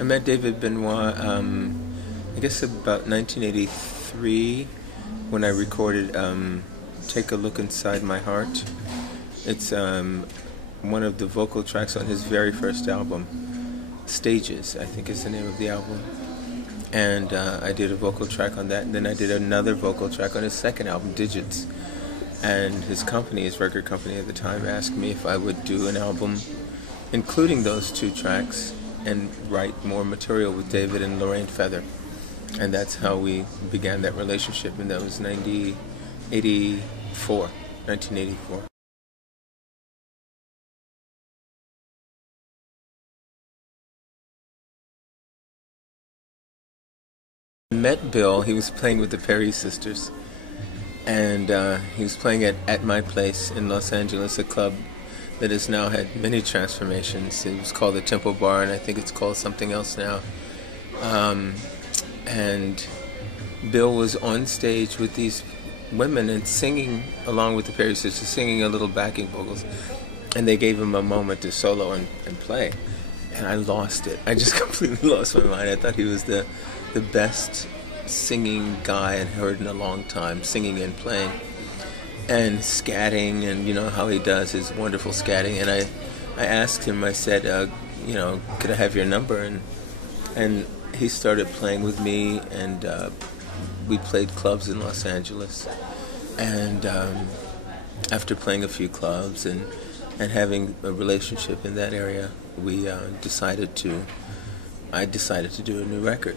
I met David Benoit, I guess about 1983 when I recorded Take a Look Inside My Heart. It's one of the vocal tracks on his very first album, Stages, I think is the name of the album. And I did a vocal track on that, and then I did another vocal track on his second album, Digits. And his company, his record company at the time, asked me if I would do an album including those two tracks and write more material with David and Lorraine Feather. And that's how we began that relationship, and that was 1984. I met Bill. He was playing with the Perry Sisters, and he was playing at my place in Los Angeles, a club that has now had many transformations. It was called the Temple Bar, and I think it's called something else now. And Bill was on stage with these women and singing along with the Perry Sisters, singing a little backing vocals, and they gave him a moment to solo and play, and I lost it. I just completely lost my mind. I thought he was the best singing guy I'd heard in a long time, singing and playing and scatting, and you know how he does his wonderful scatting. And I asked him, I said, could I have your number? And he started playing with me, and we played clubs in Los Angeles. And after playing a few clubs and having a relationship in that area, I decided to do a new record.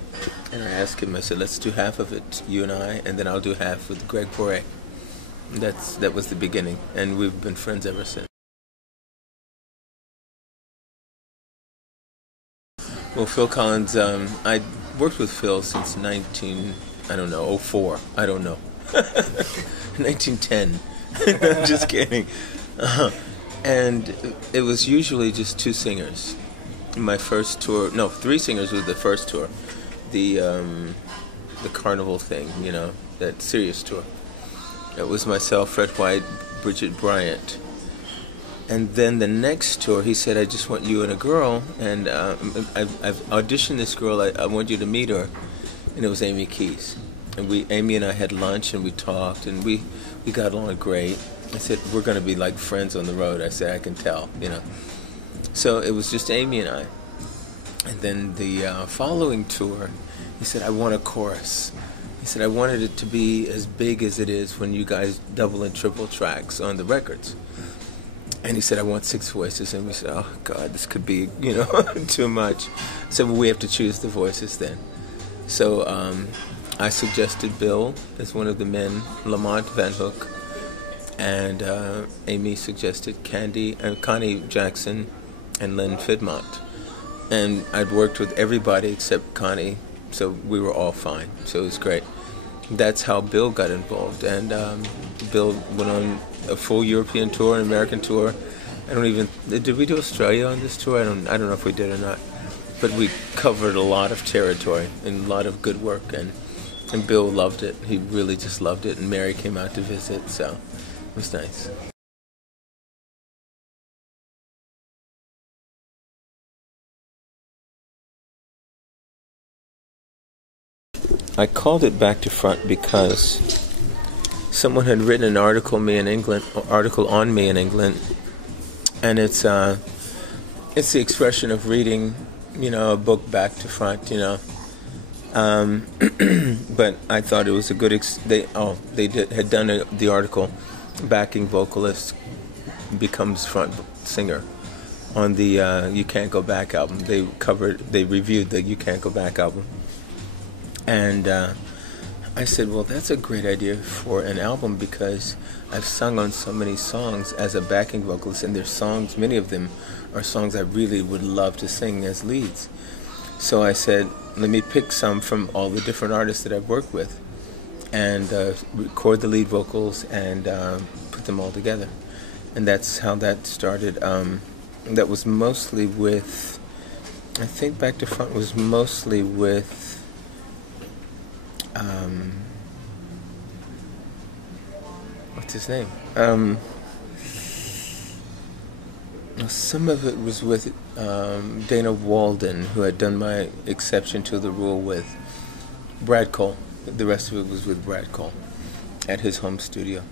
And I asked him, I said, let's do half of it, you and I, and then I'll do half with Greg Poirier. That was the beginning, and we've been friends ever since. Well, Phil Collins, I worked with Phil since 04. I don't know. 1910. I'm just kidding. And it was usually just two singers. My first tour, no, three singers with the first tour. The Carnival thing, you know, that serious tour. It was myself, Fred White, Bridget Bryant. And then the next tour, he said, I just want you and a girl, and I've auditioned this girl, I want you to meet her. And it was Amy Keys. And Amy and I had lunch, and we talked, and we got along great. I said, we're going to be like friends on the road. I said, I can tell, you know. So it was just Amy and I. And then the following tour, he said, I want a chorus. He said, I wanted it to be as big as it is when you guys double and triple tracks on the records. And he said, I want 6 voices. And we said, oh, God, this could be, you know, too much. So we have to choose the voices then. So I suggested Bill as one of the men, Lamont Van Hook, and Amy suggested Connie Jackson and Lynn Fidmont. And I'd worked with everybody except Connie, so we were all fine. So it was great. That's how Bill got involved, and Bill went on a full European tour, an American tour. Did we do Australia on this tour? I don't know if we did or not, but we covered a lot of territory and a lot of good work, and Bill loved it. He really just loved it, and Mary came out to visit, so it was nice. I called it Back to Front because someone had written an article on me in England, and it's the expression of reading, you know, a book back to front, you know. But I thought it was a good. Had done the article, backing vocalist becomes front singer, on the You Can't Go Back album. They reviewed the You Can't Go Back album. And I said, well, that's a great idea for an album because I've sung on so many songs as a backing vocalist, and there's songs, many of them are songs I really would love to sing as leads. So I said, let me pick some from all the different artists that I've worked with and record the lead vocals and put them all together. And that's how that started. That was mostly with, I think Back to Front was mostly with what's his name? Some of it was with Dana Walden, who had done my exception to the rule with Brad Cole. The rest of it was with Brad Cole at his home studio.